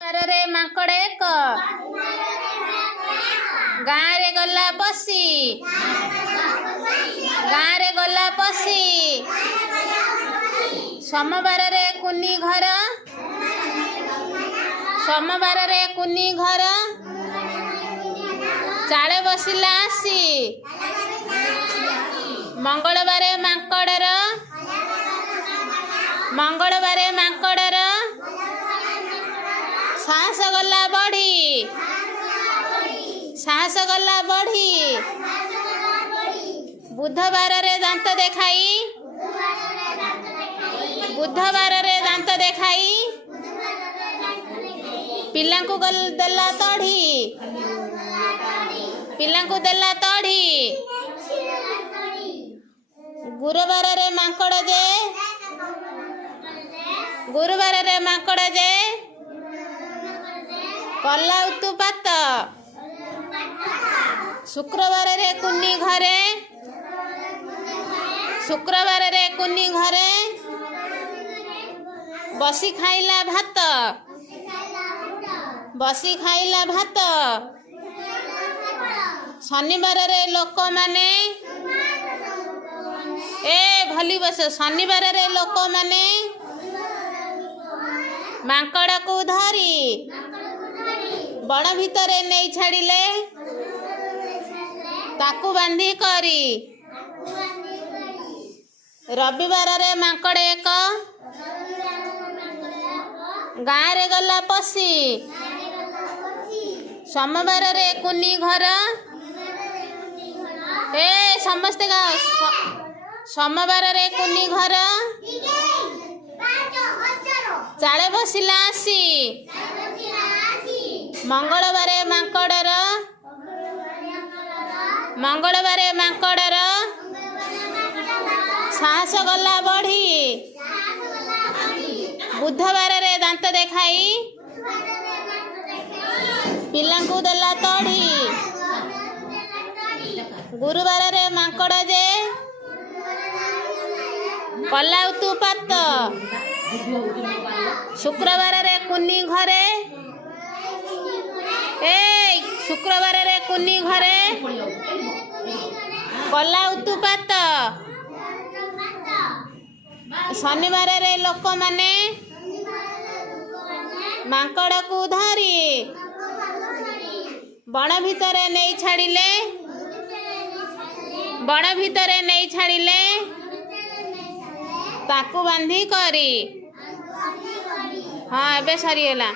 रे माकड़ एक गाँ रे गला पशी गाँ रे गला पशी सोमवार रे कुनी घर सोमवार रे कुनी घर चाले बसिला आसी मंगलवार माकड़र मंगलवार माकड़र साहस गला बढ़ी साहस गला बढ़ी बुधवार रे दांत देखाई बुधवार रे दांत देखाई पिलांकु देला तढ़ी पिलांकु देला तढ़ी गुरुवार रे माकड़ जे गुरुवार रे माकड़ जे कला उत्पात शुक्रवार रे कुनी घरे शुक्रवार रे कुनी घरे बसी खाइला भात बसी खाइला भात शनिवार रे लोक माने ए भली बस शनिवार रे लोक माने माकड़ को धरी बण भितरे नहीं छाड़िले ताकू बांधी करी रविवार रे माकड़ एक गाँ रे गला पशी सोमवार रे कुनी घर ए समस्ते गा सोमवार रे कुनी घर चाले बसिला आसी मंगलवार माकड़र मंगलवार माकड़र साहस गला बढ़ी बुधवार रे दांत देखाई पिलांकु देला तढ़ी गुरुवार रे माकड़ जे कला उत्पात शुक्रवार रे कुनी घरे ए शुक्रवार रे कुनी घरे कला उत्पात शनिवार रे लोक माने माकड़ को धरी बण भितरे नहीं छाड़िले बण भितरे नहीं छाड़िले ताकू बांधी करी हाँ एबे सरीगला।